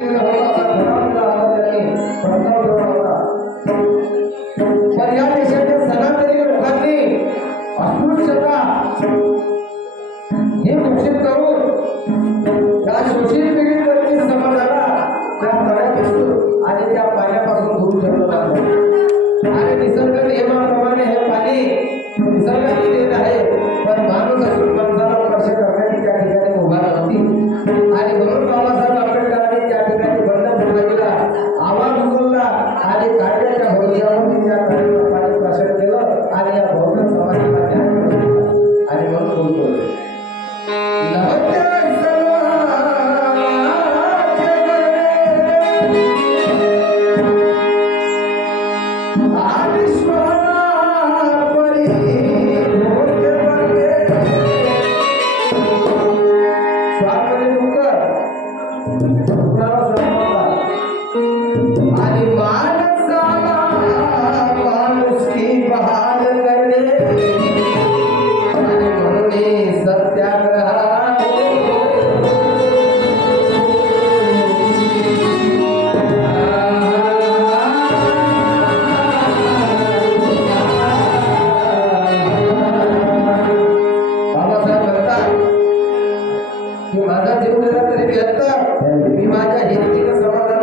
पण या देशाच्या सनातनी लोकांनी अस्पृश्यता हे घोषित करून या शोषित पीडित व्यक्ती समाजाला त्या तळ्यापासून आणि त्या पाण्यापासून दूर ठेवलं आणि निसर्ग नियमाप्रमाणे हे पाणी निसर्गाने देत आहे, पण माणूस असून माणसाला स्पर्श करण्याची त्या ठिकाणी उभा नव्हती. आणि म्हणून बाबासाहेब आंबेडकरांनी त्या ठिकाणी बंद भूमीला आवाज उचलला आणि काढण्याच्या भविष्यामध्ये त्या तळ्यावर पाणी प्रसार केलं आणि या बौद्ध समाजाला न्याय मिळाला. आणि म्हणून बोलतो आणि माणसाला माणुसकी बहाल करणे आणि म्हणून सत्याग्रह बाबासाहेब म्हणतात की माझा जीव गेला तरी व्यर्थ, मी माझ्या हिंदीनं समाजाला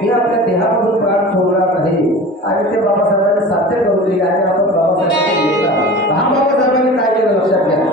मी आपल्या देहापासून प्राण सोडणार नाही. आणि ते बाबासाहेबांनी साध्य करून दिले. आणि आपण बाबासाहेबांनी घेतला. हा बाबासाहेबांनी काय केलं लक्षात घ्या.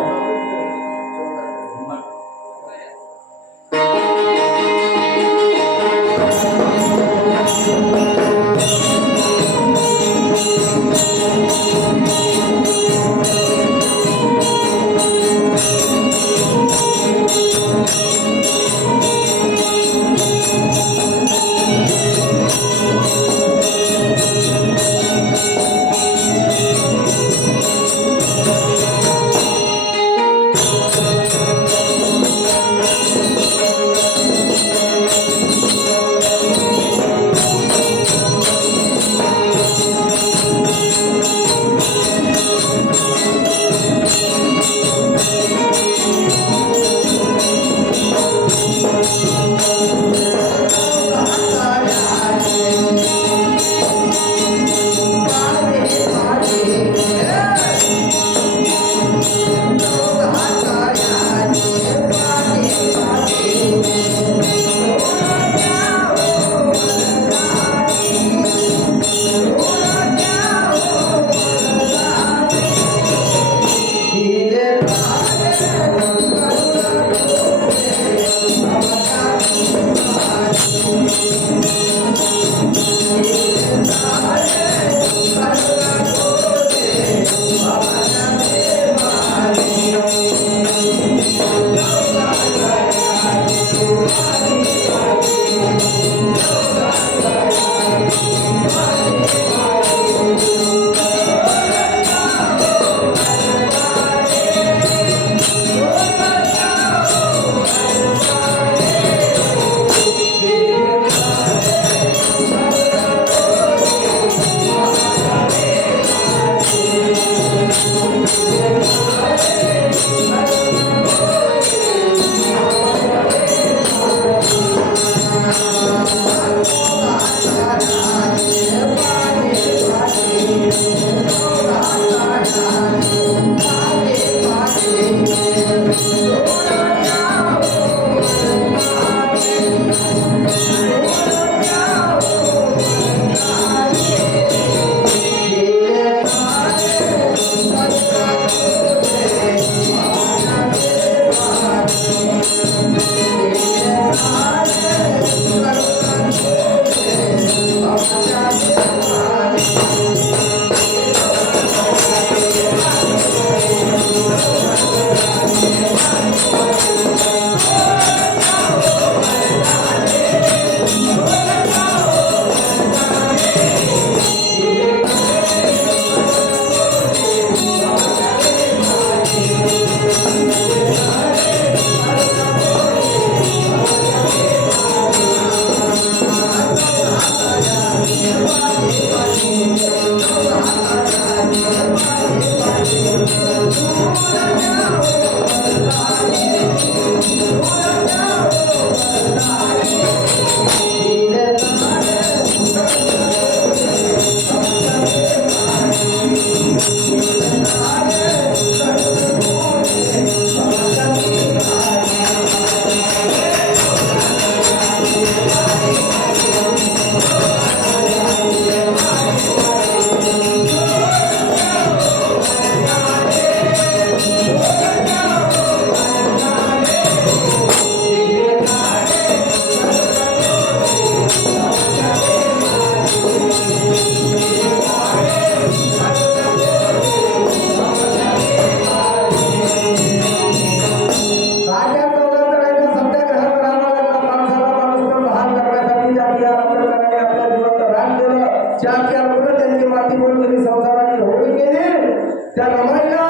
त्या रमाईला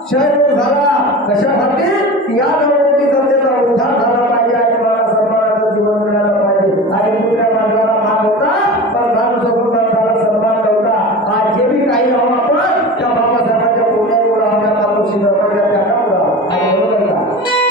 क्षय रोग झाला कशासाठी या नवकोटी जनतेचा उद्धार झाला पाहिजे आणि मला सन्मानाचं जीवन मिळालं पाहिजे आणि कुठल्या माणसाला मान होता पण माणूस झाला सन्मान नव्हता आज जे बी काही आहो आपण त्या बाबासाहेबांच्या पुण्यामुळे आपल्या मातोश्री रमाईला त्यामुळं आणि बरोबर का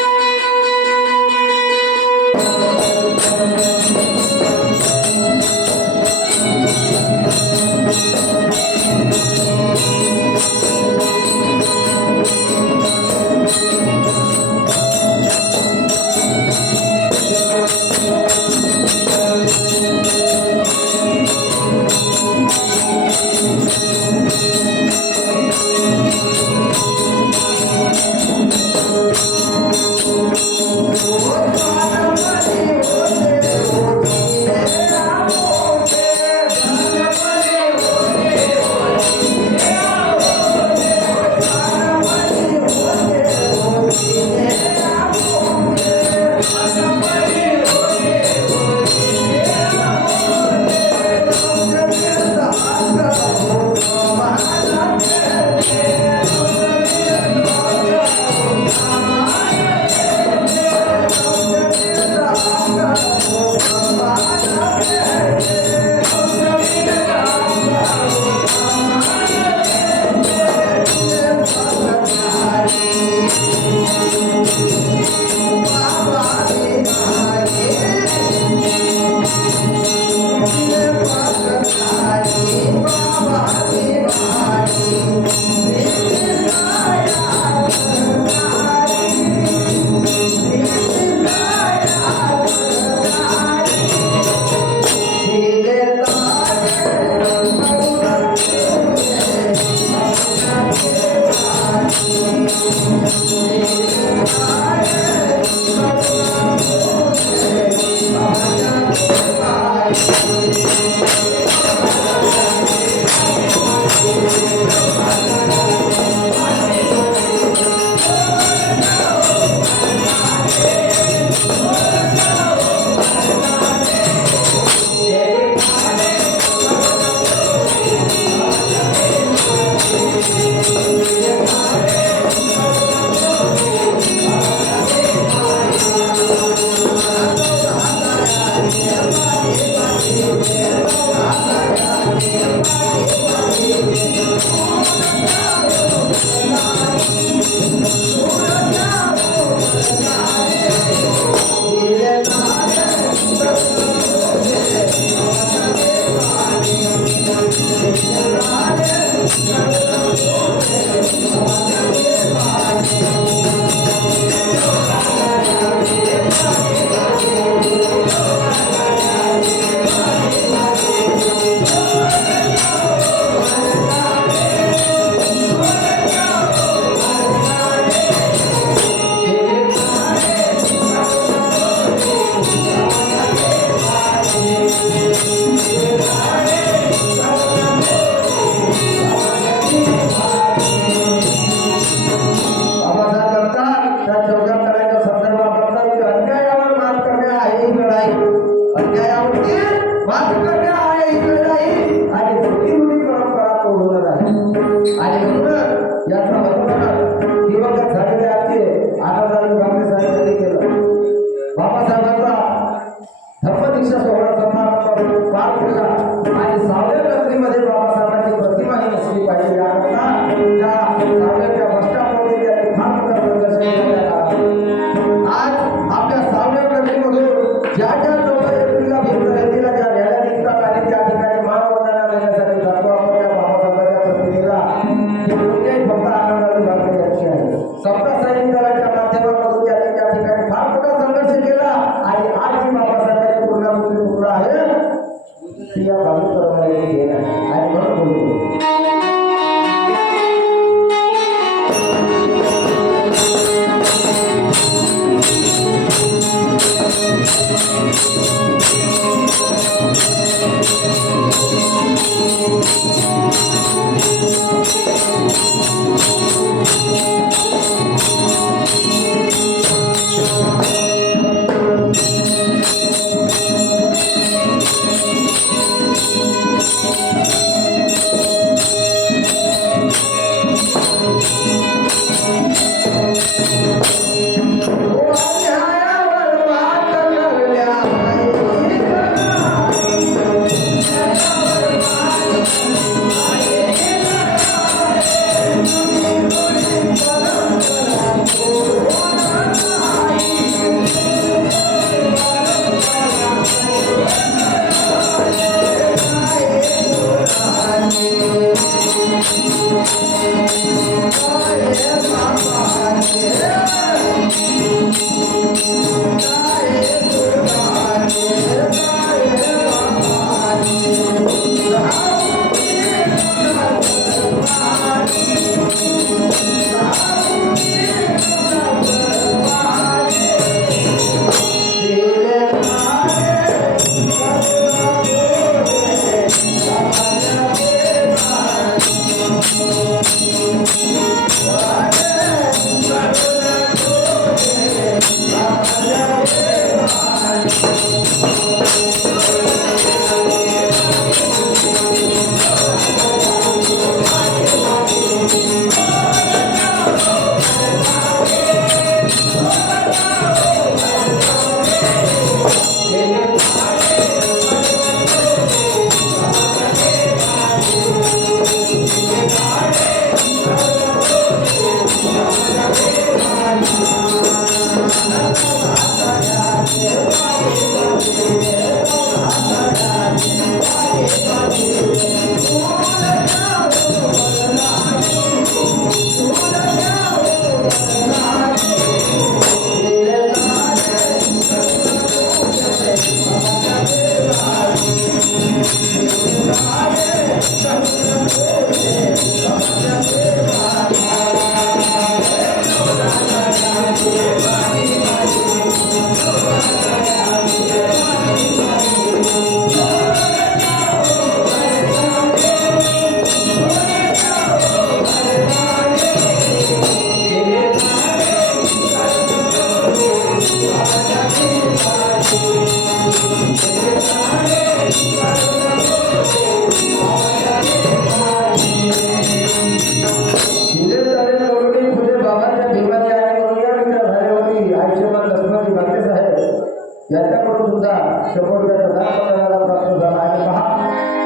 याच्याकडून सुद्धा 100 प्राप्त झाला आणि पहा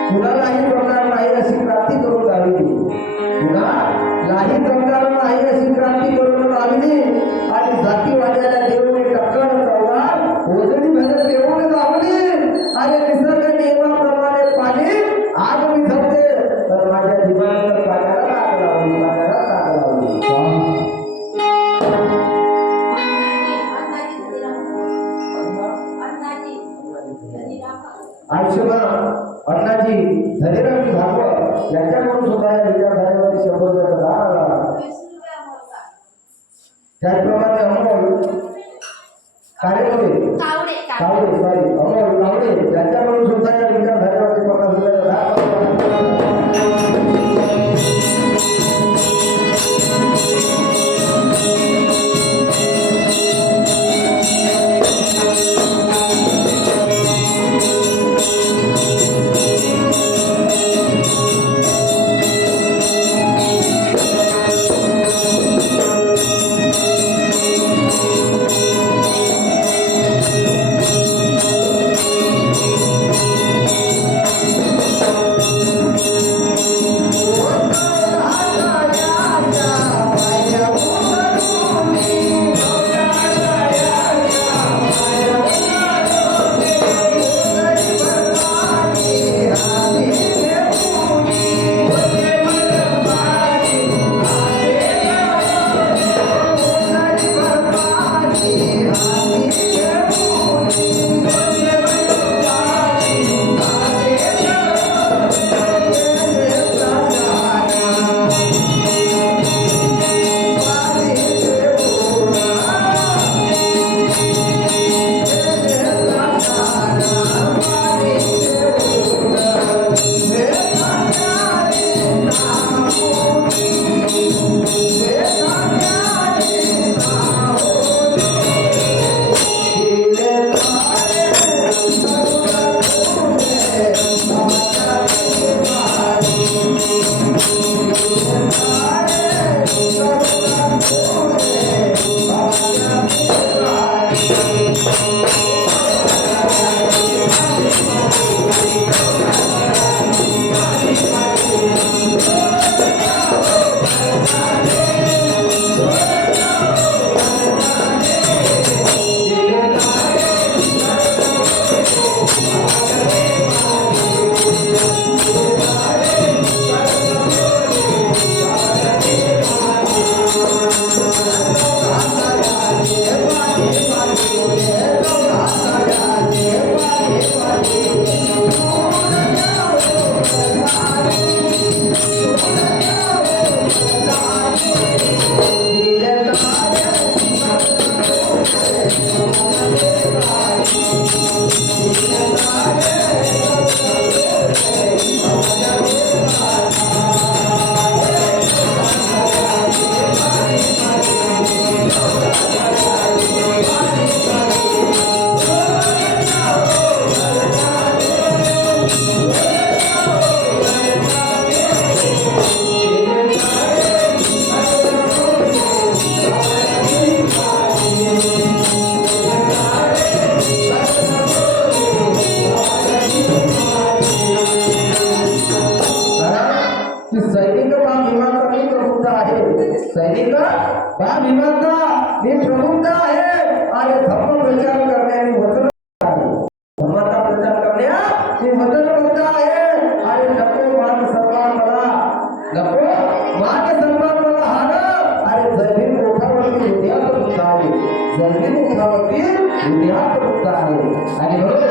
कुणालाही जमणार नाही अशी क्रांती करून दाखवली. कुणालाही जमणार नाही अशी क्रांती करून दाखवली आणि जातीवाद्याला देऊन टक्कर चौघात ओझडी भरत देऊन दाखवली आणि निसर्ग नियमाप्रमाणे पाणी आग विझवते तर माझ्या जीवनात पाण्याला आग लावली, पाण्याला आग लावली. आयुष्यभर अण्णाजी धनीरामजी भागवत यांच्याकडून सुद्धा या विचारधारेवरती 100 आला. त्याचप्रमाणे अमोल कावडे यांच्याकडून सुद्धा या विचारधारेवरती 50,000 सैनिक बा विमानदा मी प्रमुख आहे आणि धर्म प्रचार करण्याने वचन आहे. धर्माचा प्रचार करण्या मी वचनबद्ध आहे आणि नको मान सन्मान मला, नको मान सन्मान मला हार आणि जमीन ओठावरती हृदयात बुद्ध आहे, जमीन ओठावरती हृदयात बुद्ध आहे. आणि म्हणून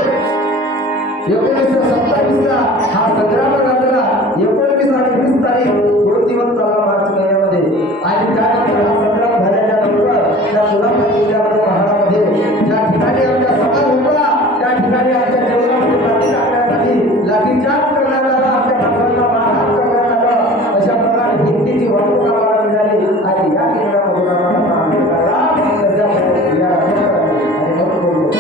1927 ला हा संग्राम झाला. 19 आणि 20 तारीख 2 दिवस चालला मार्च महिन्यामध्ये. आणि त्यानंतर हा संग्राम झाल्याच्या नंतर त्या सोलापूर जिल्ह्यामध्ये पहाडामध्ये ज्या ठिकाणी आमच्या सभा होता त्या ठिकाणी आमच्या जवानांची लाठी टाकण्यात आली, लाठीचार्ज करण्यात आला, आमच्या भागांना मारहाण करण्यात आलं. अशा प्रकारे हिंदीची वाहतूक आम्हाला मिळाली आणि या केंद्रामधून आम्हाला आम्ही कळला आणि मग बोललो.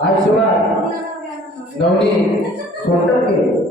आज शिवाय नवनी सोडतात की